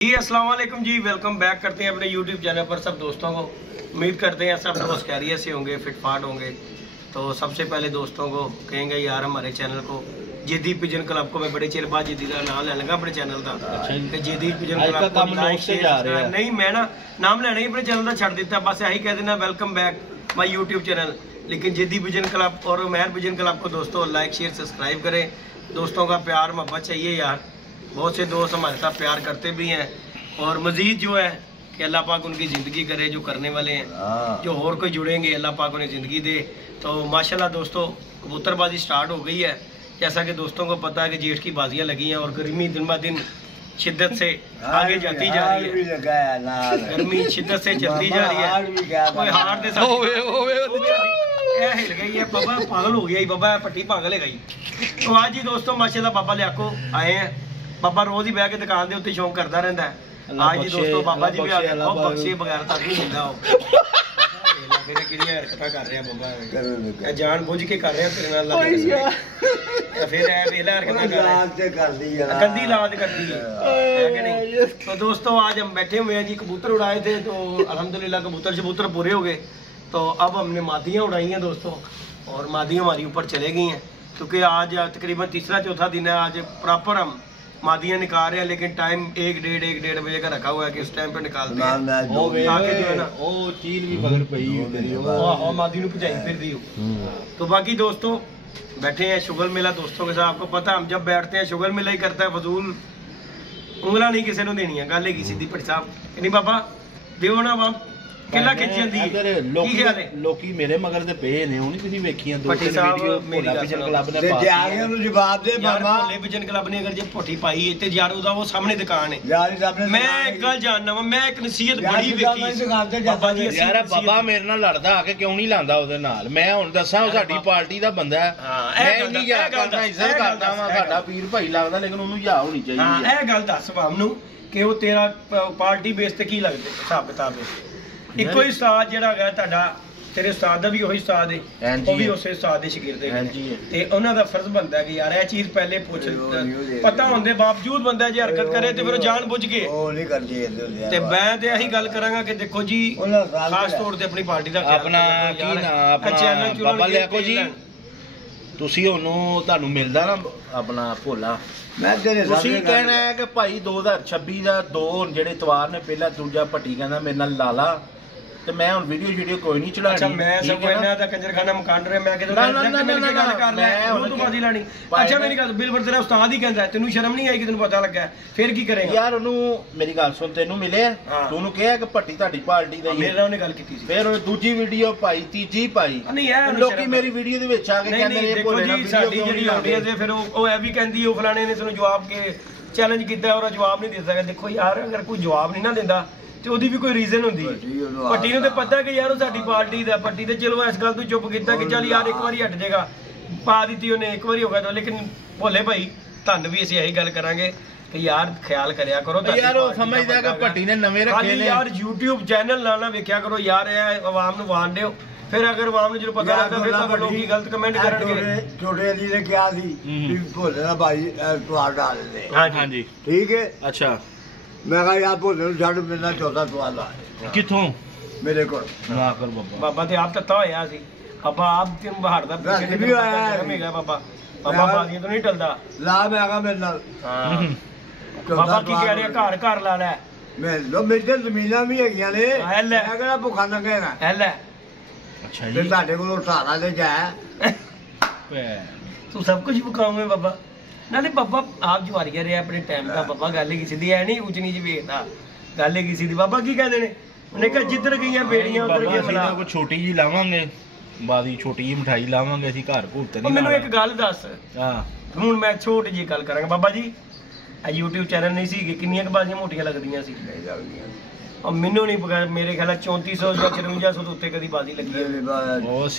जी अस्सलाम वालेकुम जी, welcome back करते हैं अपने यूट्यूब चैनल पर सब दोस्तों को। उम्मीद करते हैं सब दोस्त खैरियत से होंगे, फिटफाट होंगे। तो सबसे पहले दोस्तों को कहेंगे यार हमारे चैनल को जेदी पिजन क्लब को मैं बड़े चिर बाद जेदी का नाम ले लगा अपने चैनल का। जेदी पिजन क्लब को नहीं मैं ना नाम लेना ही अपने चैनल का छड़ दिता, बस यही कह देना welcome back my YouTube channel. लेकिन जेदी पिजन क्लब और महर पिजन क्लब को दोस्तों लाइक शेयर सब्सक्राइब करें। दोस्तों का प्यार मोहब्बत चाहिए यार, बहुत से दोस्त हमारे साथ प्यार करते भी हैं। और मज़ीद जो है कि अल्लाह पाक उनकी ज़िंदगी करे, जो करने वाले हैं, जो और कोई जुड़ेंगे अल्लाह पाक उन्हें ज़िंदगी दे। तो माशाल्लाह दोस्तों कबूतरबाजी स्टार्ट हो गई है। जैसा कि दोस्तों को पता है कि जेठ की बाजियाँ लगी हैं और गर्मी दिन ब दिन शिद्दत से आगे जाती जा रही है। गर्मी शिद्दत से चलती जा रही है। कोई हार दे हिल गई है, बाबा पागल हो गया बाबा, पट्टी पागल है गई। तो आज ही दोस्तों माशाल्लाह बाबा लियाको आए हैं। बाबा रोज ही बह के दुकान के उत्ते शौक करता रहता है। आज जी दोस्तों बाबा जी भी आ गए, बहुत बख्शे बगैर तक नहीं मिलता कर रहे बाबा, जान बुझ के कर रहे तेरे नाल फिर गंदी लाद कर दी है। तो दोस्तों आज हम बैठे हुए हैं जी, कबूतर उड़ाए थे तो अल्हम्दुलिल्लाह कबूतर शबूतर पूरे हो गए। तो अब हमने मादियाँ उड़ाई हैं दोस्तों, और मादियाँ हमारी ऊपर चले गई हैं क्योंकि आज तकरीबन तीसरा चौथा दिन है। आज प्रॉपर हम मादियाँ निकाल रहे हैं, लेकिन टाइम एक डेढ़ बजे का रखा हुआ है कि उस टाइम पे निकालते हैं ताकि जो है ना वो चील भी बगल पे ही मादी को भजाई फिर दी। तो बाकी दोस्तों बैठे हैं शुगर मेला दोस्तों के साथ। आपको पता हम जब बैठते हैं शुगर मेला ही करता है, फजूल उंगला नहीं किसी ने देनी है, गल है सीधी भट्टी साहब नहीं बाबा दिओ ना वहां किला खिंच जाती है। लोकी मेरे मगर ते पे ने हुन किसी वेखियां दो तीन वीडियो मेरी पिजन क्लब ने ते जागे नु जवाब दे मामा पिजन क्लब ने अगर जे पोठी पाई ते यार ओदा वो सामने दुकान है यार। मैं एक गल जानना मैं एक नसीहत बड़ी वेखी बाबा जी यार बाबा मेरे नाल लड़दा आके क्यों नहीं लांदा ओदे नाल। मैं हुन दसां साडी पार्टी दा बंदा है, मैं नहीं यार करना इज्जत करदा वा साडा पीर भाई लगदा, लेकिन ओनु या होनी चाहिए। हां ए गल दस बाम नु कि वो तेरा पार्टी बेस ते की लगदे हिसाब किताब है। इको ही उस्ताद जेड़ा है तुहाडा, तेरे उस्ताद दा भी वही उस्ताद है, वो भी उसे उस्ताद दे शागिर्द है ते उन्हां दा फर्ज बनदा है कि यार ये चीज पहले पूछ पता होने बावजूद बंदा जे हरकत करे ते फिर जान बुझ के ओ नहीं करदी ते मैं ते यही गल करांगा कि देखो जी खास तौर ते अपनी पार्टी दा अपना की ना अपना बाबा लियाको जी ਤੁਸੀਂ ਉਹਨੂੰ ਤੁਹਾਨੂੰ ਮਿਲਦਾ ਨਾ ਆਪਣਾ ਭੋਲਾ, ਮੈਂ ਤੇਰੇ ਸਾਹਮਣੇ ਤੁਸੀਂ ਕਹਿਣਾ ਹੈ ਕਿ ਭਾਈ 2026 ਦਾ ਦੋ ਜਿਹੜੇ ਇਤਵਾਰ ਨੇ, ਪਹਿਲਾ ਦੂਜਾ ਭੱਟੀ ਕਹਿੰਦਾ ਮੇਰੇ ਨਾਲ ਲਾਲਾ ਤੇ ਮੈਂ ਹੁਣ ਵੀਡੀਓ ਕੋਈ ਨਹੀਂ ਚੜਾਣੀ। ਅੱਛਾ ਮੈਂ ਸਭ ਕਹਿੰਦਾ ਤਾਂ ਕੰਜਰਖਾਨਾ ਮਕਾਨ ਰਿਹਾ ਮੈਂ ਕਿਦੋਂ ਗੱਲ ਕਰ ਲਿਆ ਉਹ ਤੋਂ ਬਾਦੀ ਲਾਣੀ। ਅੱਛਾ ਮੇਰੀ ਗੱਲ ਬਿਲਵਰ ਤੇਰਾ ਉਸਤਾਦ ਹੀ ਕਹਿੰਦਾ, ਤੈਨੂੰ ਸ਼ਰਮ ਨਹੀਂ ਆਈ ਕਿ ਤੈਨੂੰ ਪਤਾ ਲੱਗਾ ਫਿਰ ਕੀ ਕਰੇਗਾ ਯਾਰ। ਉਹਨੂੰ ਮੇਰੀ ਗੱਲ ਸੁਣ, ਤੈਨੂੰ ਮਿਲਿਆ ਤੂੰ ਉਹਨੂੰ ਕਿਹਾ ਕਿ ਭੱਟੀ ਤੁਹਾਡੀ ਪਾਰਟੀ ਦਾ ਹੀ ਮੇਰੇ ਨਾਲ ਉਹਨੇ ਗੱਲ ਕੀਤੀ ਸੀ, ਫਿਰ ਉਹ ਦੂਜੀ ਵੀਡੀਓ ਪਾਈ ਤੀਜੀ ਪਾਈ। ਨਹੀਂ ਯਾਰ ਲੋਕੀ ਮੇਰੀ ਵੀਡੀਓ ਦੇ ਵਿੱਚ ਆ ਕੇ ਕਹਿੰਦੇ ਨੇ ਭੋਲੇ ਨਾਲ ਸਾਡੀ ਜਿਹੜੀ ਆਡੀਅנס ਹੈ ਫਿਰ ਉਹ ਇਹ ਵੀ ਕਹਿੰਦੀ ਉਹ ਫਲਾਣੇ ਨੇ ਤੈਨੂੰ ਜਵਾਬ ਕੇ ਚੈਲੰਜ ਕੀਤਾ ਔਰ ਜਵਾਬ ਨਹੀਂ ਦੇ ਸਕਦਾ। ਦੇਖੋ ਯਾਰ ਅਗਰ ਕੋਈ ਜਵਾਬ ਨਹੀਂ ਨਾ ਦਿੰਦਾ ਤੇ ਉਹਦੀ ਵੀ ਕੋਈ ਰੀਜ਼ਨ ਹੁੰਦੀ। ਪੱਟੀ ਨੂੰ ਤੇ ਪਤਾ ਕਿ ਯਾਰ ਉਹ ਸਾਡੀ ਪਾਰਟੀ ਦਾ ਪੱਟੀ ਤੇ ਚਲੋ ਇਸ ਗੱਲ ਤੋਂ ਚੁੱਪ ਕੀਤਾ ਕਿ ਚੱਲ ਯਾਰ ਇੱਕ ਵਾਰੀ ਹਟ ਜਾਏਗਾ, ਪਾ ਦਿੱਤੀ ਉਹਨੇ ਇੱਕ ਵਾਰੀ ਹੋ ਗਿਆ। ਲੇਕਿਨ ਭੋਲੇ ਭਾਈ ਤੁਹਾਨੂੰ ਵੀ ਅਸੀਂ ਇਹੀ ਗੱਲ ਕਰਾਂਗੇ ਕਿ ਯਾਰ ਖਿਆਲ ਕਰਿਆ ਕਰੋ ਯਾਰ। ਉਹ ਸਮਝਦਾ ਕਿ ਪੱਟੀ ਨੇ ਨਵੇਂ ਰੱਖੇ ਨੇ ਯਾਰ YouTube ਚੈਨਲ ਨਾਲ ਵੇਖਿਆ ਕਰੋ ਯਾਰ, ਇਹ ਆਵਾਮ ਨੂੰ ਵਾਣ ਦਿਓ। ਫਿਰ ਅਗਰ ਆਵਾਮ ਨੂੰ ਜਦੋਂ ਪਤਾ ਲੱਗਦਾ ਫਿਰ ਤਾਂ ਲੋਕੀ ਗਲਤ ਕਮੈਂਟ ਕਰਨਗੇ। ਛੋਟੇ ਜੀ ਨੇ ਕਿਹਾ ਸੀ ਵੀ ਭੋਲੇ ਦਾ ਭਾਈ ਸਵਾਲ ਡਾਲ ਦੇ। ਹਾਂਜੀ ਠੀਕ ਹੈ। ਅੱਛਾ ਮੈਂ ਕਿਹਾ ਯਾਰ ਭੋਲੇ ਨੂੰ ਛੱਡ, ਮੇਰੇ ਨਾਲ ਚੌਥਾ ਸਵਾਲ ਆ ਕਿੱਥੋਂ ਮੇਰੇ ਕੋਲ ਨਾ ਕਰ ਬਾਬਾ। ਬਾਬਾ ਤੇ ਆਪ ਤੱਤਾ ਹੋਇਆ ਸੀ, ਬਾਬਾ ਆਪ ਤੇ ਬਹਾਰ ਦਾ ਪਿੱਛੇ ਵੀ ਆਇਆ ਹੈਗਾ ਬਾਬਾ। ਬਾਬਾ ਬਾਦੀਆਂ ਤੋਂ ਨਹੀਂ ਟਲਦਾ ਲਾ। ਮੈਂ ਕਿਹਾ ਮੇਰੇ ਨਾਲ ਬਾਬਾ ਕੀ ਕਹਿ ਰਿਹਾ ਘਰ ਘਰ ਲਾ ਲੈ ਮੈਂ ਲੋ ਮੇਰੇ ਜ਼ਮੀਨਾਂ ਵੀ ਹੈਗੀਆਂ ਨੇ, ਮੈਂ ਕਿਹੜਾ ਭੁੱਖਾ ਨੰਗੇਗਾ ਹੈ ਲੈ। ਅੱਛਾ ਜੀ ਤੁਹਾਡੇ ਕੋਲੋਂ ਸਾਰਾ ਲੈ ਜਾ ਤੂੰ ਸਭ ਕੁਝ ਬੁਕਾਵੇਂ ਬਾਬਾ। ਨਾਲੇ ਬਾਬਾ ਆਪ ਜਵਾਰੀਆ ਰਿਹਾ ਆਪਣੇ ਟਾਈਮ ਦਾ ਬਾਬਾ। ਗੱਲ ਹੀ ਕਿਸੇ ਦੀ ਐ ਨਹੀਂ ਉੱਚ ਨੀਚ ਵੇਖਦਾ, ਗੱਲ ਹੀ ਕਿਸੇ ਦੀ। ਬਾਬਾ ਕੀ ਕਹਿੰਦੇ ਨੇ ਉਹਨੇ ਕਿਹਾ ਜਿੱਧਰ ਗਈਆਂ ਬੇੜੀਆਂ ਉਧਰ ਗਈਆਂ ਮਲਾ। ਕੋਈ ਛੋਟੀ ਜੀ ਲਾਵਾਂਗੇ ਬਾਦੀ, ਛੋਟੀ ਜੀ ਮਠਾਈ ਲਾਵਾਂਗੇ ਅਸੀਂ ਘਰ ਘੂਰ ਤੇ ਨਹੀਂ। ਮੈਨੂੰ ਇੱਕ ਗੱਲ ਦੱਸ, ਹਾਂ ਹੁਣ ਮੈਂ ਛੋਟੀ ਜੀ ਗੱਲ ਕਰਾਂਗਾ ਬਾਬਾ ਜੀ। ਆ YouTube ਚੈਨਲ ਨਹੀਂ ਸੀ, ਕਿੰਨੀਆਂ ਕੁ ਬਾਜ਼ੀਆਂ ਮੋਟੀਆਂ ਲੱਗਦੀਆਂ ਸੀ। ਮੈਨੂੰ ਨਹੀਂ ਪਤਾ, ਮੇਰੇ ਖਿਆਲ 3400 ਜਾਂ 5400 ਉੱਤੇ ਕਦੀ ਬਾਜ਼ੀ ਲੱਗੀ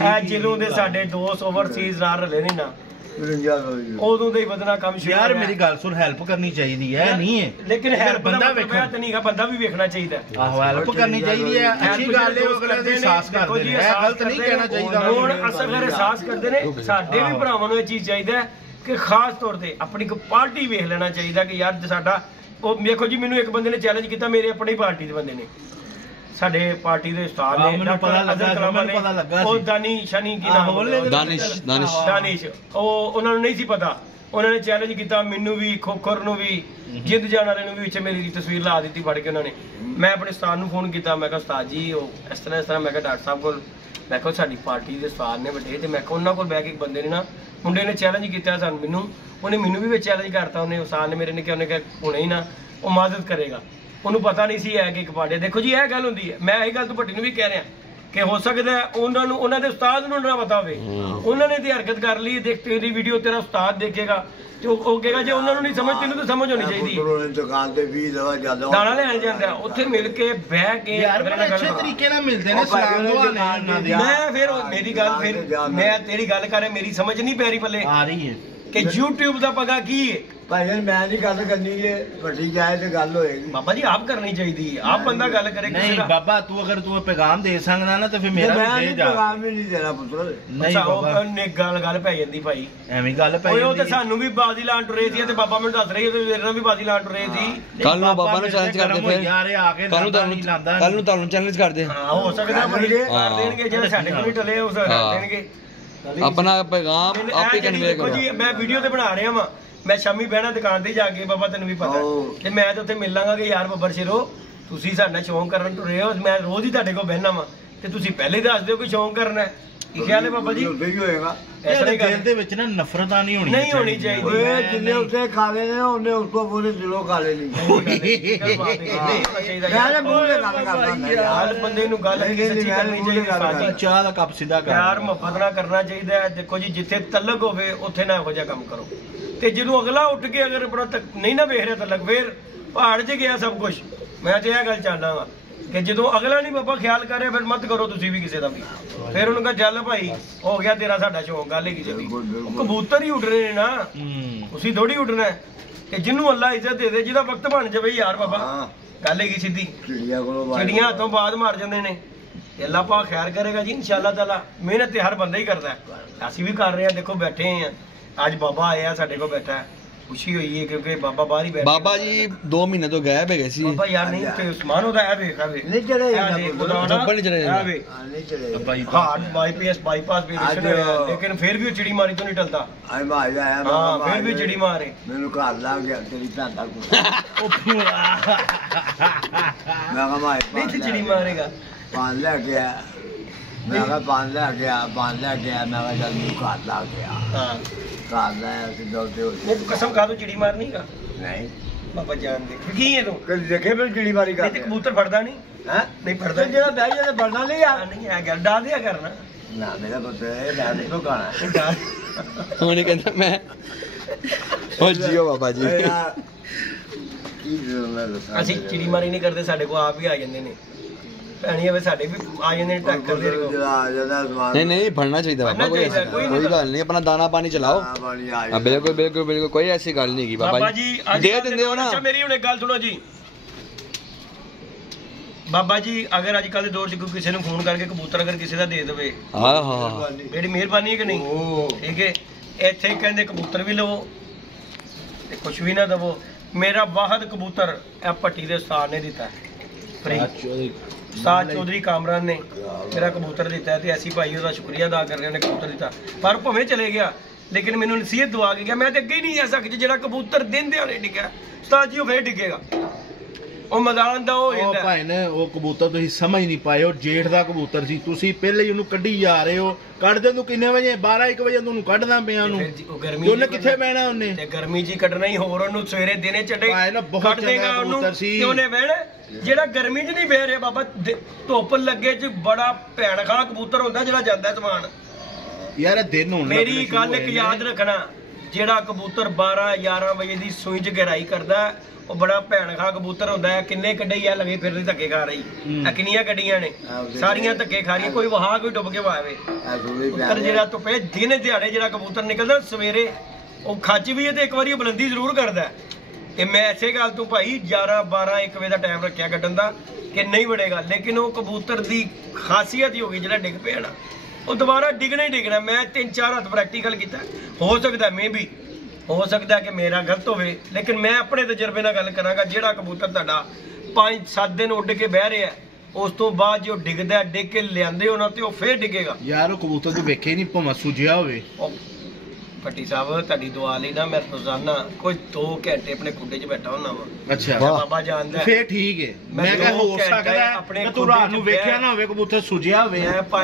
ਹੈ। ਜਦੋਂ ਦੇ ਸਾਡੇ 200 ਓਵਰਸੀਜ਼ ਨਾਲ ਰਲੇ ਨੇ ਨਾ ਉਦੋਂ ਦਾ ਹੀ ਵਧਣਾ ਕੰਮ ਸ਼ੁਰੂ। ਯਾਰ ਮੇਰੀ ਗੱਲ ਸੁਣ, ਹੈਲਪ ਕਰਨੀ ਚਾਹੀਦੀ ਹੈ ਨਹੀਂ ਹੈ, ਲੇਕਿਨ ਹੈਲਪ ਬੰਦਾ ਵੇਖਣਾ ਤੇ ਨਹੀਂਗਾ, ਬੰਦਾ ਵੀ ਵੇਖਣਾ ਚਾਹੀਦਾ। ਆਹੋ ਹੈਲਪ ਕਰਨੀ ਚਾਹੀਦੀ ਹੈ, ਅੱਛੀ ਗੱਲ ਹੈ। ਅਗਲੇ ਦੇ ਅਹਿਸਾਸ ਕਰਦੇ ਨੇ, ਇਹ ਗਲਤ ਨਹੀਂ ਕਹਿਣਾ ਚਾਹੀਦਾ। ਹੁਣ ਅਸਲ ਅਹਿਸਾਸ ਕਰਦੇ ਨੇ। ਸਾਡੇ ਵੀ ਭਰਾਵਾਂ ਨੂੰ ਇਹ ਚੀਜ਼ ਚਾਹੀਦਾ ਕਿ ਖਾਸ ਤੌਰ ਤੇ ਆਪਣੀ ਕੋ ਪਾਰਟੀ ਵੇਖ ਲੈਣਾ ਚਾਹੀਦਾ ਕਿ ਯਾਰ ਸਾਡਾ ਉਹ ਵੇਖੋ ਜੀ ਮੈਨੂੰ ਇੱਕ ਬੰਦੇ ਨੇ ਚੈਲੰਜ ਕੀਤਾ, ਮੇਰੇ ਆਪਣੀ ਪਾਰਟੀ ਦੇ ਬੰਦੇ ਨੇ, ਸਾਡੇ ਪਾਰਟੀ ਦੇ ਉਸਤਾਦ ਨੇ, ਮੈਨੂੰ ਪਤਾ ਲੱਗਾ ਉਹ ਦਾਨਿਸ਼ ਕੀ ਨਾਮ, ਦਾਨਿਸ਼, ਉਹ ਉਹਨਾਂ ਨੂੰ ਨਹੀਂ ਸੀ ਪਤਾ, ਉਹਨਾਂ ਨੇ ਚੈਲੰਜ ਕੀਤਾ ਮੈਨੂੰ ਵੀ, ਖੋਖਰ ਨੂੰ ਵੀ, ਜਿੱਦ ਜਾਣ ਵਾਲੇ ਨੂੰ ਵੀ, ਵਿੱਚ ਮੇਰੀ ਤਸਵੀਰ ਲਾ ਦਿੱਤੀ ਫੜ ਕੇ ਉਹਨਾਂ ਨੇ। ਮੈਂ ਆਪਣੇ ਉਸਤਾਦ ਨੂੰ ਫੋਨ ਕੀਤਾ, ਮੈਂ ਕਿਹਾ ਉਸਤਾਦ ਜੀ ਉਹ ਇਸ ਤਰ੍ਹਾਂ, ਮੈਂ ਕਿਹਾ ਡਾਕਟਰ ਸਾਹਿਬ ਕੋਲ, ਮੈਂ ਕਿਹਾ ਸਾਡੀ ਪਾਰਟੀ ਦੇ ਉਸਤਾਦ ਨੇ ਵੱਡੇ, ਤੇ ਮੈਂ ਕਿਹਾ ਉਹਨਾਂ ਕੋਲ ਬਹਿ ਕੇ ਇੱਕ ਬੰਦੇ ਨੇ ਨਾ, ਮੁੰਡੇ ਨੇ ਚੈਲੰਜ ਕੀਤਾ ਸਾਨੂੰ, ਉਹਨੇ ਮੈਨੂੰ ਵੀ ਵਿੱਚ ਚੈਲੰਜ ਕਰਤਾ, ਉਹਨੇ ਉਸਤਾਦ ਨੇ ਮੇਰੇ ਨੇ ਕਿਹਾ, ਉਹਨੇ ਕਿਹਾ ਹੁਣੇ ਹੀ ਨਾ ਉਹ ਮਦਦ ਕਰੇਗਾ, ਉਹਨੂੰ ਪਤਾ ਨਹੀਂ ਸੀ ਹੈ ਕਿ ਇੱਕ ਪਾਰਟੀ। ਦੇਖੋ ਜੀ ਇਹ ਗੱਲ ਹੁੰਦੀ ਹੈ, ਮੈਂ ਇਹ ਗੱਲ ਤੋਂ ਭੱਟੀ ਨੂੰ ਵੀ ਕਹਿ ਰਿਹਾ ਕਿ ਹੋ ਸਕਦਾ ਉਹਨਾਂ ਨੂੰ, ਉਹਨਾਂ ਦੇ ਉਸਤਾਦ ਨੂੰ ਨਾ ਪਤਾ ਹੋਵੇ, ਉਹਨਾਂ ਨੇ ਤੇ ਹਰਕਤ ਕਰ ਲਈ, ਦੇਖ ਤੇਰੀ ਵੀਡੀਓ ਤੇਰਾ ਉਸਤਾਦ ਦੇਖੇਗਾ ਤੇ ਉਹ ਕਹੇਗਾ ਜੇ ਉਹਨਾਂ ਨੂੰ ਨਹੀਂ ਸਮਝ, ਤੈਨੂੰ ਤਾਂ ਸਮਝ ਹੋਣੀ ਚਾਹੀਦੀ। ਦੁਕਾਨ ਤੇ 20 ਦਵਾ ਜ਼ਿਆਦਾ ਦਾਣਾ ਲੈਣ ਜਾਂਦਾ, ਉੱਥੇ ਮਿਲ ਕੇ ਬਹਿ ਕੇ ਯਾਰ ਅੱਛੇ ਤਰੀਕੇ ਨਾਲ ਮਿਲਦੇ ਨੇ ਸਲਾਮ ਦੁਆ ਨੇ। ਮੈਂ ਫਿਰ ਮੇਰੀ ਗੱਲ, ਫਿਰ ਮੈਂ ਤੇਰੀ ਗੱਲ ਕਰ ਰਿਹਾ, ਮੇਰੀ ਸਮਝ ਨਹੀਂ ਪੈ ਰਹੀ ਪੱਲੇ ਆ ਰਹੀ ਹੈ ਕਿ YouTube ਦਾ ਪਗਾ ਕੀ ਹੈ। ਭਾਈ ਮੈਂ ਨਹੀਂ ਗੱਲ ਕਰਨੀ, ਜੇ ਵੱਡੀ ਜਾਏ ਤੇ ਗੱਲ ਹੋਏਗੀ। ਬਾਬਾ ਜੀ ਆਪ ਕਰਨੀ ਚਾਹੀਦੀ ਹੈ, ਆਪ ਬੰਦਾ ਗੱਲ ਕਰੇ ਕਿਸੇ ਨਹੀਂ ਦਾ। ਬਾਬਾ ਤੂੰ ਅਗਰ ਤੂੰ ਪੈਗਾਮ ਦੇ ਸਕਦਾ ਨਾ ਤਾਂ ਫਿਰ ਮੇਰਾ ਵੀ ਦੇ ਜਾ। ਪੈਗਾਮ ਵੀ ਨਹੀਂ ਦੇਣਾ ਪੁੱਤਰ। ਨਹੀਂ ਬਾਬਾ ਨੇ ਗੱਲ ਪੈ ਜਾਂਦੀ ਭਾਈ, ਐਵੇਂ ਗੱਲ ਪੈ ਓਏ ਉਹ ਜਾਂਦੀ ਤੇ ਸਾਨੂੰ ਵੀ ਬਾਜ਼ੀ ਲਾਣ ਟੁਰੇ ਸੀ ਤੇ ਬਾਬਾ ਮੈਨੂੰ ਦੱਸ ਰਹੀ ਤੇ ਮੇਰੇ ਨਾਲ ਵੀ ਬਾਜ਼ੀ ਲਾਣ ਟੁਰੇ ਸੀ। ਕੱਲ ਨੂੰ ਬਾਬਾ ਨੂੰ ਚੈਲੰਜ ਕਰਦੇ ਫਿਰ, ਯਾਰ ਆ ਕੇ ਕੱਲ ਨੂੰ ਤੁਹਾਨੂੰ ਚੈਲੰਜ ਕਰਦੇ। ਹਾਂ ਹੋ ਸਕਦਾ ਭਾਈ ਕਰ ਦੇਣਗੇ, ਜਿਹੜੇ ਸਾਡੇ ਕੋਲ ਨਹੀਂ ਟਲੇ ਉਹ ਕਰ ਦੇਣਗੇ। ਆਪਣਾ ਪੈਗਾਮ ਆਪੇ ਕਨਵੇ ਕਰੋ ਜੀ। ਮੈਂ ਵੀਡੀਓ ਤੇ ਬਣਾ ਰਿਹਾ ਵਾਂ, ਮੈਂ ਸ਼ਾਮੀ ਬਹਿਣਾ ਦੁਕਾਨ ਤੇ ਜਾ ਕੇ, ਬਾਬਾ ਤੈਨੂੰ ਵੀ ਪਤਾ ਤੇ ਮੈਂ ਤੇ ਉੱਥੇ ਮਿਲ ਲਾਂਗਾ ਕਿ ਯਾਰ ਬੱਬਰ ਸ਼ੇਰੋ ਤੁਸੀਂ ਸਾਡਾ ਸ਼ੌਂਕ ਕਰਨ ਟੁਰੇ ਹੋ, ਮੈਂ ਰੋਜ਼ ਹੀ ਤੁਹਾਡੇ ਕੋਲ ਬਹਿਣਾ ਵਾਂ ਤੇ ਤੁਸੀਂ ਪਹਿਲੇ ਦੱਸ ਦਿਓ ਕਿ ਸ਼ੌਂਕ ਕਰਨਾ ਕੀ ਖਿਆਲ ਹੈ ਬਾਬਾ ਜੀ? ਉੱਥੇ ਹੀ ਹੋਏਗਾ। ਦਿਲ ਦੇ ਵਿੱਚ ਨਾ ਨਫ਼ਰਤਾਂ ਨਹੀਂ ਹੋਣੀ ਚਾਹੀਦੀ। ਓਏ ਜਿੰਨੇ ਉੱਥੇ ਖਾ ਲੈਣੇ ਉਹਨੇ ਉਸ ਤੋਂ ਪੂਰੇ ਦਿਲੋਂ ਖਾ ਲੈਣੀ। ਮੈਂ ਮੂੰਹ ਤੇ ਗੱਲ ਕਰਦਾ ਯਾਰ, ਬੰਦੇ ਨੂੰ ਗੱਲ ਸੱਚੀ ਕਰਨੀ ਚਾਹੀਦੀ, ਚਾਹ ਦਾ ਕੱਪ ਸਿੱਧਾ ਕਰ, ਪਿਆਰ ਮੁਹੱਬਤ ਨਾਲ ਕਰਨਾ ਚਾਹੀਦਾ ਹੈ। ਦੇਖੋ ਜੀ ਜਿੱਥੇ ਤਲਕ ਹੋਵੇ ਉੱਥੇ ਨਾ ਇਹੋ ਜਿਹਾ ਕੰਮ ਕਰੋ, ਤੇ ਜਦੋਂ ਅਗਲਾ ਉੱਠ ਕੇ ਅਗਰ ਆਪਣਾ ਨਹੀਂ ਨਾ ਵੇਖ ਰਿਹਾ ਤਲਕ, ਫੇਰ ਪਹਾੜ 'ਚ ਗਿਆ ਸਭ ਕੁਝ। ਮੈਂ ਤੇ ਇਹ ਗੱਲ ਚਾਹੁੰਦਾ ਵਾ ਕਿ ਜਦੋਂ ਅਗਲਾ ਨਹੀਂ ਬਾਬਾ ਖਿਆਲ ਕਰੇ ਫਿਰ ਮਤ ਕਰੋ ਤੁਸੀਂ ਵੀ ਕਿਸੇ ਦਾ ਵੀ। ਫਿਰ ਉਹਨੂੰ ਕਹ ਚੱਲ ਭਾਈ ਹੋ ਗਿਆ ਤੇਰਾ ਸਾਡਾ ਸ਼ੌਂਕ, ਗੱਲ ਹੈਗੀ ਜਦੀ। ਕਬੂਤਰ ਹੀ ਉੱਡ ਰਹੇ ਨੇ ਨਾ, ਤੁਸੀਂ ਥੋੜੀ ਉੱਡਣਾ। ਤੇ ਜਿਹਨੂੰ ਅੱਲਾ ਇੱਜ਼ਤ ਦੇ ਦੇ, ਜਿਹਦਾ ਵਕਤ ਬਣ ਜਾਵੇ ਯਾਰ ਬਾਬਾ, ਗੱਲ ਹੈਗੀ ਸਿੱਧੀ। ਚਿੜੀਆਂ ਤੋਂ ਬਾਅਦ ਮਾਰ ਜਾਂਦੇ ਨੇ, ਅੱਲਾ ਪਾਕ ਖੈਰ ਕਰੇਗਾ ਜੀ ਇਨਸ਼ਾਅੱਲਾ ਤਾਲਾ। ਮਿਹਨਤ ਤੇ ਹਰ ਬੰਦਾ ਹੀ ਕਰਦਾ, ਅਸੀਂ ਵੀ ਕਰ ਰਹੇ ਹਾਂ। ਦੇਖੋ ਬੈਠੇ ਆ, ਅੱਜ ਬਾਬਾ ਆਇਆ ਸਾਡੇ ਕੋਲ ਬੈਠਾ, ਖੁਸ਼ੀ ਹੋਈ ਹੈ ਕਿਉਂਕਿ ਬਾਬਾ ਬਾਹਰ ਹੀ ਬੈਠਾ। ਬਾਬਾ ਜੀ 2 ਮਹੀਨੇ ਤੋਂ ਗਾਇਬ ਹੈਗੇ ਸੀ। ਬਾਬਾ ਯਾਰ ਨਹੀਂ ਤੇ ਉਸਮਾਨ ਉਹਦਾ ਇਹ ਵੇਖ ਆ ਵੇ ਨਹੀਂ ਚੜੇ ਜੱਬਲ ਚੜੇ ਨਹੀਂ ਚੜੇ ਹਾਰਟ ਬਾਈਪਾਸ ਵੀ ਰਿਸ਼ਨ ਹੋਇਆ, ਲੇਕਿਨ ਫਿਰ ਵੀ ਉਹ ਚਿੜੀ ਮਾਰੀ ਤੋਂ ਨਹੀਂ ਟਲਦਾ। ਆਏ ਭਾਈ ਆਇਆ ਹਾਂ ਫਿਰ ਵੀ ਚਿੜੀ ਮਾਰੇ। ਮੈਨੂੰ ਘਰ ਲਾ ਗਿਆ ਤੇਰੀ ਭੈਣ ਦਾ ਮੈਂ ਕਹਾਂ ਭਾਈ ਨਹੀਂ ਤੇ ਚਿੜੀ ਮਾਰੇਗਾ। ਪਾਣ ਲੈ ਗਿਆ, ਮੈਂ ਕਿਹਾ ਪਾਣ ਲੈ ਗਿਆ, ਮੈਂ ਕਿਹਾ ਚੱਲ ਮੈਨੂੰ ਘਰ ਲਾ ਗਿਆ। ਹਾਂ ਘਰ ਲਾਇਆ ਸੀ ਦੋਤੇ ਹੋਏ। ਨਹੀਂ ਤੂੰ ਕਸਮ ਖਾ ਤੂੰ ਚਿੜੀ ਮਾਰਨੀ ਕਾ? ਨਹੀਂ ਬਾਬਾ ਜਾਨ ਦੇ ਕੀ ਹੈ ਤੂੰ? ਕਦੇ ਦੇਖੇ ਫਿਰ ਚਿੜੀ ਮਾਰੀ ਨਹੀਂ ਤੇ ਕਬੂਤਰ ਫੜਦਾ ਨਹੀਂ ਹੈ? ਨਹੀਂ ਫੜਦਾ ਜਿਹੜਾ ਬਹਿ ਜਾਂਦਾ ਫੜਨਾ ਨਹੀਂ ਆ। ਨਹੀਂ ਆ ਗੱਲ ਡਾਲ ਦਿਆ ਕਰਨਾ ਨਾ ਮੇਰਾ ਪੁੱਤ ਇਹ ਡਰ ਨਹੀਂ ਗਾਣਾ। ਉਹਨੇ ਕਹਿੰਦਾ ਮੈਂ ਹੋ ਜੀਓ ਬਾਬਾ ਜੀ। ਕੀ ਮੈਂ ਦੱਸਾਂ, ਅਸੀਂ ਚਿੜੀ ਮਾਰੀ ਨਹੀਂ ਕਰਦੇ, ਸਾਡੇ ਕੋਲ ਆਪ ਹੀ ਆ ਜਾਂਦੇ ਨੇ ਭੈਣੀਆਂ ਵੇ, ਸਾਡੇ ਵੀ ਆ ਜਾਂਦੇ ਨੇ ਟੱਕ ਕਰਦੇ ਰਹੋ। ਨਹੀਂ ਫੜਨਾ ਚਾਹੀਦਾ ਬਾਬਾ, ਕੋਈ ਗੱਲ ਨਹੀਂ, ਆਪਣਾ ਦਾਣਾ ਪਾਣੀ ਚਲਾਓ। ਬਿਲਕੁਲ ਕੋਈ ਐਸੀ ਗੱਲ ਨਹੀਂ ਹੈਗੀ ਬਾਬਾ ਜੀ, ਦੇ ਦਿੰਦੇ ਹੋ ਨਾ। ਅੱਛਾ ਮੇਰੀ ਹੁਣ ਇੱਕ ਗੱਲ ਸੁਣੋ ਜੀ ਬਾਬਾ ਜੀ, ਅਗਰ ਅੱਜ ਕੱਲ ਦੇ ਦੌਰ 'ਚ ਕੋਈ ਕਿਸੇ ਨੂੰ ਫੋਨ ਕਰਕੇ ਕਬੂਤਰ ਅਗਰ ਕਿਸੇ ਦਾ ਦੇ ਦੇਵੇ, ਹਾਂ ਮੇਰੀ ਮਿਹਰਬਾਨੀ ਹੈ ਕਿ ਨਹੀਂ? ਠੀਕ ਹੈ, ਇੱਥੇ ਕਹਿੰਦੇ ਕਬੂਤਰ ਵੀ ਲਵੋ ਤੇ ਕੁਛ ਵੀ ਨਾ ਦਵੋ। ਮੇਰਾ ਵਾਹਦ ਕਬੂਤਰ ਇਹ ਭੱਟੀ ਦੇ ਉਸਤਾਦ ਨੇ ਦਿੱਤਾ ਫ੍ਰੀ। ਉਸਤਾਦ ਚੌਧਰੀ ਕਾਮਰਾਨ ਨੇ ਮੇਰਾ ਕਬੂਤਰ ਦਿੱਤਾ ਤੇ ਐਸੀ ਭਾਈ ਉਹਦਾ ਸ਼ੁਕਰੀਆ ਅਦਾ ਕਰ ਰਹੇ ਨੇ, ਕਬੂਤਰ ਦਿੱਤਾ। ਪਰ ਭਾਵੇਂ ਚਲੇ ਗਿਆ ਲੇਕਿਨ ਮੈਨੂੰ ਨਸੀਹਤ ਦਵਾ ਕੇ ਗਿਆ। ਮੈਂ ਤੇ ਅੱਗੇ ਹੀ ਨਹੀਂ ਜਾ ਸਕਦਾ, ਜਿਹੜਾ ਕਬੂਤਰ ਦਿੰਦੇ ਹੋਣੇ ਡਿੱਗਿਆ ਉਸਤਾਦ ਜੀ ਉਹ ਫੇਰ ਡਿੱਗੇਗਾ। ਉਹ ਮੈਦਾਨ ਦਾ ਉਹ ਹੁੰਦਾ ਭਾਈ ਨੇ, ਉਹ ਕਬੂਤਰ ਤੁਸੀਂ ਸਮਝ ਨਹੀਂ ਪਾਏ, ਉਹ ਜੇਠ ਦਾ ਕਬੂਤਰ ਸੀ, ਤੁਸੀਂ ਪਹਿਲੇ ਹੀ ਉਹਨੂੰ ਕੱਢੀ ਜਾ ਰਹੇ ਹੋ। ਕੱਢਦੇ ਨੂੰ ਕਿੰਨੇ ਵਜੇ? 12-1 ਵਜੇ ਉਹਨੂੰ ਕੱਢਦਾ ਪਿਆ ਉਹਨੂੰ। ਉਹਨੇ ਕਿੱਥੇ ਬਹਿਣਾ? ਉਹਨੇ ਤੇ ਗਰਮੀ 'ਚ ਕੱਢਣਾ ਹੀ, ਹੋਰ ਉਹਨੂੰ ਸਵੇਰੇ ਦਿਨੇ ਚੱਡੇ ਕੱਢ ਦੇਗਾ ਉਹਨੂੰ ਤੇ ਉਹਨੇ ਬਹਿਣਾ। ਜਿਹੜਾ ਗਰਮੀ 'ਚ ਨਹੀਂ ਬਹਿ ਰਿਹਾ ਬਾਬਾ, ਧੁੱਪ ਲੱਗੇ 'ਚ ਬੜਾ ਭੈਣ ਖਾ ਕਬੂਤਰ ਹੁੰਦਾ ਜਿਹੜਾ ਜਾਂਦਾ ਸਮਾਨ ਯਾਰ। ਦਿਨ ਹੋਣ ਮੇਰੀ ਗੱਲ ਇੱਕ ਯਾਦ ਰੱਖਣਾ, ਜਿਹੜਾ ਕਬੂਤਰ 12-11 ਵਜੇ ਦੀ ਸੂਈ 'ਚ ਗਹਿਰਾਈ ਕਰਦਾ ਉਹ ਬੜਾ ਭੈਣ ਖਾ ਕਬੂਤਰ ਹੁੰਦਾ ਹੈ। ਕਿੰਨੇ ਕੱਢੇ ਆ ਲਗੇ ਫਿਰਦੀ ਧੱਕੇ ਖਾ ਰਹੀ ਆ, ਕਿੰਨੀਆਂ ਕੱਢੀਆਂ ਨੇ ਸਾਰੀਆਂ ਧੱਕੇ ਖਾ ਰਹੀ, ਕੋਈ ਵਹਾ ਕੋਈ ਡੁੱਬ ਕੇ ਵਾਵੇ। ਕਬੂਤਰ ਜਿਹੜਾ ਧੁੱਪੇ ਦਿਨ ਦਿਹਾੜੇ ਜਿਹੜਾ ਕਬੂਤਰ ਨਿਕਲਦਾ ਸਵੇਰੇ ਉਹ ਖੱਚ ਵੀ ਹੈ ਤੇ ਇੱਕ ਵਾਰੀ ਉਹ ਬੁਲੰਦੀ ਜ਼ਰੂਰ ਕਰਦਾ। ਤੇ ਮੈਂ ਐਸੇ ਗੱਲ ਤੋਂ ਭਾਈ 11-12-1 ਵਜੇ ਦਾ ਟਾਈਮ ਰੱਖਿਆ ਕੱਢਣ ਦਾ ਕਿ ਨਹੀਂ ਵੜੇਗਾ, ਲੇਕਿਨ ਉਹ ਕਬੂਤਰ ਦੀ ਖਾਸੀਅਤ ਹੀ ਹੋ ਗਈ ਜਿਹੜਾ ਡਿੱਗ ਪਿਆ ਨਾ ਉਹ ਦੁਬਾਰਾ ਡਿੱਗਣਾ ਹੀ ਡਿੱਗਣਾ। ਮੈਂ 3-4 ਹੱਥ ਪ੍ਰੈਕਟੀਕਲ ਕੀਤਾ, ਹੋ ਸਕਦਾ ਮੈਂ ਵੀ ਹੋ ਸਕਦਾ ਕਿ ਮੇਰਾ ਗਲਤ ਹੋਵੇ, ਲੇਕਿਨ ਮੈਂ ਆਪਣੇ ਤਜਰਬੇ ਨਾਲ ਗੱਲ ਕਰਾਂਗਾ। ਜਿਹੜਾ ਕਬੂਤਰ ਤੁਹਾਡਾ 5-7 ਦਿਨ ਉੱਡ ਕੇ ਬਹਿ ਰਿਹਾ, ਉਸ ਤੋਂ ਬਾਅਦ ਜੋ ਡਿੱਗਦਾ, ਡਿੱਗ ਕੇ ਲਿਆਂਦੇ ਹੋਣਾ ਤੇ ਉਹ ਫੇਰ ਡਿੱਗੇਗਾ। ਯਾਰ ਉਹ ਕਬੂਤਰ ਤੂੰ ਵੇਖੇ ਨਹੀਂ ਭਾਵੇਂ ਸੁਜਿਆ ਹੋਵੇ। ਭੱਟੀ ਸਾਹਿਬ ਤੁਹਾਡੀ ਦੁਆ ਲਈ ਨਾ ਮੈਂ ਰੋਜ਼ਾਨਾ ਕੋਈ 2 ਘੰਟੇ ਆਪਣੇ ਖੁੱਡੇ 'ਚ ਬੈਠਾ ਹੁੰਦਾ ਵਾਂ। ਅੱਛਾ ਬਾਬਾ ਜਾਣਦਾ ਫੇਰ ਠੀਕ ਹੈ। ਮੈਂ ਕਿਹਾ ਹੋ ਸਕਦਾ ਆਪਣੇ ਤੂੰ ਰਾਤ ਨੂੰ ਵੇਖਿਆ ਨਾ ਹੋਵੇ ਕਬੂਤਰ ਸੁਜਿਆ ਹੋਵੇ,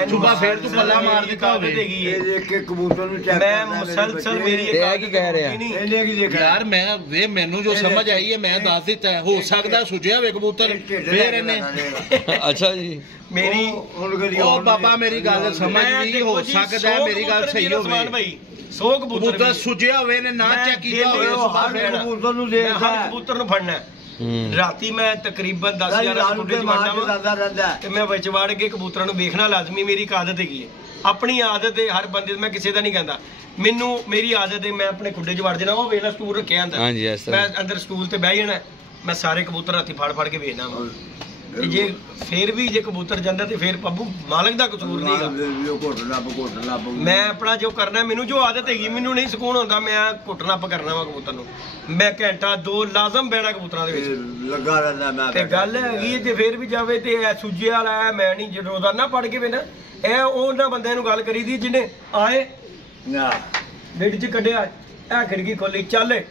ਸੁਬਾ ਫੇਰ ਤੂੰ ਪੱਲਾ ਮਾਰ ਦਿੱਤਾ ਹੋਵੇ। ਇਹ ਦੇਖ ਕੇ ਕਬੂਤਰ ਨੂੰ ਚੈੱਕ ਮੈਂ ਮੁਸਲਸਲ ਮੇਰੀ ਇਹ ਕੀ ਕਹਿ ਰਿਹਾ ਇਹਨੇ ਕੀ ਦੇਖਿਆ ਯਾਰ ਮੈਂ ਵੇ ਮੈਨੂੰ ਜੋ ਸਮਝ ਆਈ ਹੈ ਮੈਂ ਦੱਸ ਦਿੱਤਾ। ਹੋ ਸਕਦਾ ਸੁਜਿਆ ਹੋਵੇ ਕਬੂਤਰ ਫੇਰ ਇਹਨੇ ਅੱਛਾ ਜੀ ਮੇਰੀ ਉਹ ਬਾਬਾ ਮੇਰੀ ਗੱਲ ਸਮਝ ਵੀ ਹੋ ਸਕਦਾ ਮੇਰੀ ਗੱਲ ਸਹੀ ਹੋਵੇ। 100 ਕਬੂਤਰ ਸੁਜਿਆ ਹੋਵੇ ਨੇ ਨਾ ਚੈੱਕ ਕੀਤਾ ਹੋਵੇ ਕਬੂਤਰ ਨੂੰ ਮੈਂ ਦੇਖਦਾ ਹਰ ਕਬੂਤਰ ਨੂੰ ਫੜਨਾ। ਰਾਤੀ ਮੈਂ ਤਕਰੀਬਨ 10-11 ਕਬੂਤਰ ਚ ਵੜਦਾ ਰਹਿੰਦਾ ਤੇ ਮੈਂ ਵਿੱਚ ਵੜ ਕੇ ਕਬੂਤਰਾਂ ਨੂੰ ਵੇਖਣਾ ਲਾਜ਼ਮੀ ਮੇਰੀ ਇੱਕ ਆਦਤ ਹੈਗੀ ਹੈ। ਆਪਣੀ ਆਦਤ ਹੈ ਹਰ ਬੰਦੇ, ਮੈਂ ਕਿਸੇ ਦਾ ਨਹੀਂ ਕਹਿੰਦਾ, ਮੈਨੂੰ ਮੇਰੀ ਆਦਤ ਹੈ। ਮੈਂ ਆਪਣੇ ਖੁੱਡੇ 'ਚ ਵੜ ਜਾਣਾ, ਉਹ ਵੇਲਾ ਸਟੂਲ ਰੱਖਿਆ ਹੁੰਦਾ, ਮੈਂ ਅੰਦਰ ਸਟੂਲ ਤੇ ਬਹਿ ਜਾਣਾ, ਮੈਂ ਸਾਰੇ ਕਬੂਤਰ ਹੱਥੀ ਫੜ ਕੇ ਵੇਖਣਾ ਵਾ। ਤੇ ਜੇ ਫੇਰ ਵੀ ਜੇ ਕਬੂਤਰ ਜਾਂਦਾ ਤੇ ਫੇਰ ਪੱਬੂ ਮਾਲਕ ਦਾ ਕਸੂਰ ਨਹੀਂਗਾ। ਮੈਂ ਆਪਣਾ ਜੋ ਕਰਨਾ, ਮੈਨੂੰ ਜੋ ਆਦਤ ਹੈਗੀ, ਮੈਨੂੰ ਨਹੀਂ ਸਕੂਨ ਹੁੰਦਾ, ਮੈਂ ਘੁੱਟ ਨੱਪ ਕਰਨਾ ਵਾ ਕਬੂਤਰ ਨੂੰ। ਮੈਂ ਘੰਟਾ 2 ਲਾਜ਼ਮ ਬਹਿਣਾ ਕਬੂਤਰਾਂ ਦੇ ਵਿੱਚ ਲੱਗਾ ਰਹਿੰਦਾ ਮੈਂ। ਤੇ ਗੱਲ ਹੈਗੀ ਜੇ ਫੇਰ ਵੀ ਜਾਵੇ ਤੇ ਇਹ ਸੁੱਜੇ ਵਾਲਾ ਮੈਂ ਨਹੀਂ ਰੋਜ਼ਾਨਾ ਪੜ ਕੇ ਵੇਨਾ। ਇਹ ਉਹਨਾਂ ਬੰਦਿਆਂ ਨੂੰ ਗੱਲ ਕਰੀ ਦੀ ਜਿਹਨੇ ਆਏ ਡੇਢ 'ਚ ਕੱਢਿਆ, ਇਹ ਖਿੜਕੀ ਖੋਲੀ ਚੱਲ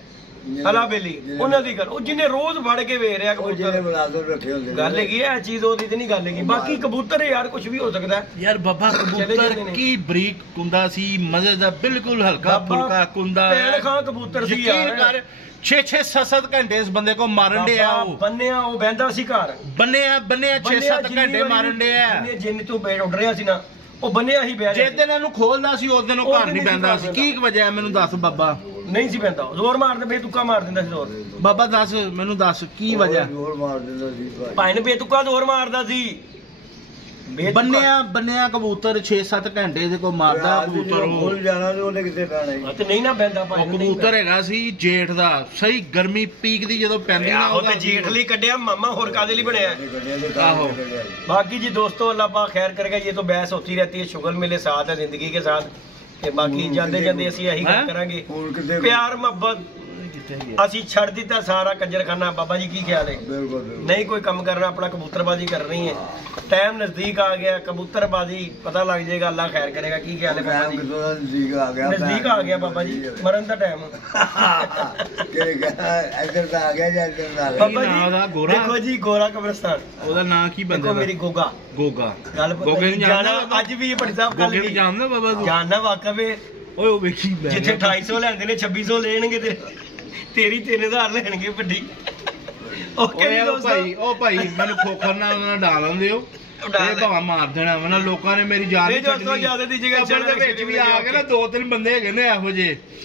ਹਲਾ ਬੇਲੀ, ਉਹਨਾਂ ਦੀ ਗੱਲ। ਉਹ ਜਿਹਨੇ ਰੋਜ਼ ਫੜ ਕੇ ਵੇਖ ਰਿਹਾ ਕਬੂਤਰ, ਗੱਲ ਹੈਗੀ ਇਹ ਚੀਜ਼ ਉਹਦੀ ਤੇ ਨਹੀਂ ਗੱਲ ਹੈਗੀ। ਬਾਕੀ ਕਬੂਤਰ ਯਾਰ ਕੁਝ ਵੀ ਹੋ ਸਕਦਾ ਯਾਰ। ਬਾਬਾ ਕਬੂਤਰ ਕੀ ਬਰੀਕ ਕੁੰਦਾ ਸੀ, ਮਜ਼ੇ ਦਾ ਬਿਲਕੁਲ ਹਲਕਾ ਫੁਲਕਾ ਕੁੰਦਾ, ਪੈਣ ਖਾਂ ਕਬੂਤਰ ਸੀ ਯਾਰ। 6-7 ਘੰਟੇ ਇਸ ਬੰਦੇ ਕੋ ਮਾਰਨ ਦੇ ਆ। ਉਹ ਬੰਨਿਆ, ਉਹ ਬਹਿੰਦਾ ਸੀ ਘਰ, ਬੰਨਿਆ 6-7 ਘੰਟੇ ਮਾਰਨ ਦੇ ਆ। ਜਿੰਨੇ ਤੋਂ ਬੈਠ ਉੱਡ ਰਿਹਾ ਸੀ ਨਾ, ਉਹ ਬੰਨਿਆ ਹੀ ਬਹਿ ਰਿਹਾ। ਜੇ ਦਿਨ ਇਹਨੂੰ ਖੋਲਦਾ ਸੀ ਉਸ ਦਿਨ ਉਹ ਘਰ ਨਹੀਂ ਬੈਂਦਾ ਸੀ। ਕੀ ਵਜ੍ਹਾ ਹੈ ਮੈਨੂੰ ਦੱਸ ਬਾਬਾ। ਨਹੀਂ ਸੀ ਪੈਂਦਾ, ਜ਼ੋਰ ਮਾਰਦੇ ਬੇਤੁਕਾ ਮਾਰ ਦਿੰਦਾ ਸੀ ਜ਼ੋਰ। ਬਾਬਾ ਦੱਸ ਮੈਨੂੰ, ਦੱਸ ਕੀ ਵਜ੍ਹਾ। ਜ਼ੋਰ ਮਾਰ ਦਿੰਦਾ ਸੀ ਭਾਈ ਨੇ ਬੇਤੁਕਾ ਜ਼ੋਰ ਮਾਰਦਾ ਸੀ। ਬੰਨਿਆ ਕਬੂਤਰ 6-7 ਘੰਟੇ ਦੇ ਕੋ ਮਾਰਦਾ ਕਬੂਤਰ। ਉਹ ਜਾਣਾ ਤੇ ਉਹਨੇ ਕਿੱਥੇ ਪੈਣਾ ਤੇ ਨਹੀਂ ਨਾ ਪੈਂਦਾ ਭਾਈ। ਕਬੂਤਰ ਹੈਗਾ ਸੀ ਜੇਠ ਦਾ, ਸਹੀ ਗਰਮੀ ਪੀਕ ਦੀ ਜਦੋਂ ਪੈਂਦੀ ਨਾ, ਉਹ ਤੇ ਜੇਠ ਲਈ ਕੱਢਿਆ ਮਾਮਾ, ਹੋਰ ਕਾਦੇ ਲਈ ਬਣਿਆ। ਆਹੋ बाकी जी दोस्तों अल्लाह पाक खैर करेगा। ये तो बहस होती रहती है, शुगर मिले साथ है जिंदगी के साथ के। बाकी जाते जाते ਅਸੀਂ ਇਹੀ ਗੱਲ ਕਰਾਂਗੇ, ਪਿਆਰ ਮੁਹੱਬਤ ਅਸੀਂ ਛੱਡ ਦਿੱਤਾ ਸਾਰਾ ਕੰਜਰਖਾਨਾ। ਬਾਬਾ ਜੀ ਕੀ ਖਿਆਲ ਹੈ? ਨਹੀਂ ਕੋਈ ਕੰਮ ਕਰਨਾ, ਆਪਣਾ ਕਬੂਤਰਬਾਜ਼ੀ ਕਰਨੀ ਹੈ। ਟਾਈਮ ਨਜ਼ਦੀਕ ਆ ਗਿਆ, ਕਬੂਤਰਬਾਜ਼ੀ ਪਤਾ ਲੱਗ ਜਾਏਗਾ। ਅੱਲਾ ਖੈਰ ਕਰੇਗਾ। ਕੀ ਖਿਆਲ ਹੈ ਬਾਬਾ ਜੀ? ਨਜ਼ਦੀਕ ਆ ਗਿਆ ਬਾਬਾ ਜੀ, ਮਰਨ ਦਾ ਟਾਈਮ। ਇੱਧਰ ਦਾ ਆ ਗਿਆ ਜਾਂ ਇੱਧਰ ਦਾ ਆ ਗਿਆ। ਬਾਬਾ ਜੀ ਦੇਖੋ ਜੀ, ਗੋਰਾ ਕਬਰਸਤਾਨ, ਉਹਦਾ ਨਾਂ ਕੀ ਬੰਦਾ? ਮੇਰੀ ਗੋਗਾ। ਗੋਗਾ ਗੱਲ ਗੋਗੇ ਨੂੰ ਜਾਣਦਾ? ਅੱਜ ਵੀ ਇਹ ਭੱਟੀ ਸਾਹਿਬ ਗੱਲ ਗੋਗੇ ਨੂੰ ਜਾਣਦਾ ਬਾਬਾ ਤੂੰ? ਜਾਣਦਾ ਵਾਕਫ ਹੈ। ਓਏ ਉਹ ਵੇਖੀ ਜਿੱਥੇ 250 ਲੈਂਦੇ ਨੇ 2600 ਲੈਣਗੇ ਤੇ ਤੇਰੀ 3000 ਲੈਣਗੇ ਵੱਡੀ। ਓਕੇ ਜੀ ਦੋਸਤੋ, ਉਹ ਭਾਈ ਮੈਨੂੰ ਖੋਖਰ ਨਾਲ ਉਹਨਾਂ ਡਾਲ ਆਉਂਦੇ ਹੋ, ਇਹ ਭਾਵੇਂ ਮਾਰ ਦੇਣਾ ਵਾ ਨਾ। ਲੋਕਾਂ ਨੇ ਮੇਰੀ ਜਾਨ ਨਹੀਂ ਦੋਸਤੋ, ਜਿਆਦਾ ਦੀ ਜਗ੍ਹਾ ਦੇ ਵਿੱਚ ਵੀ ਆ ਕੇ ਨਾ 2-3 ਬੰਦੇ ਹੈਗੇ ਨੇ ਇਹੋ ਜਿਹੇ।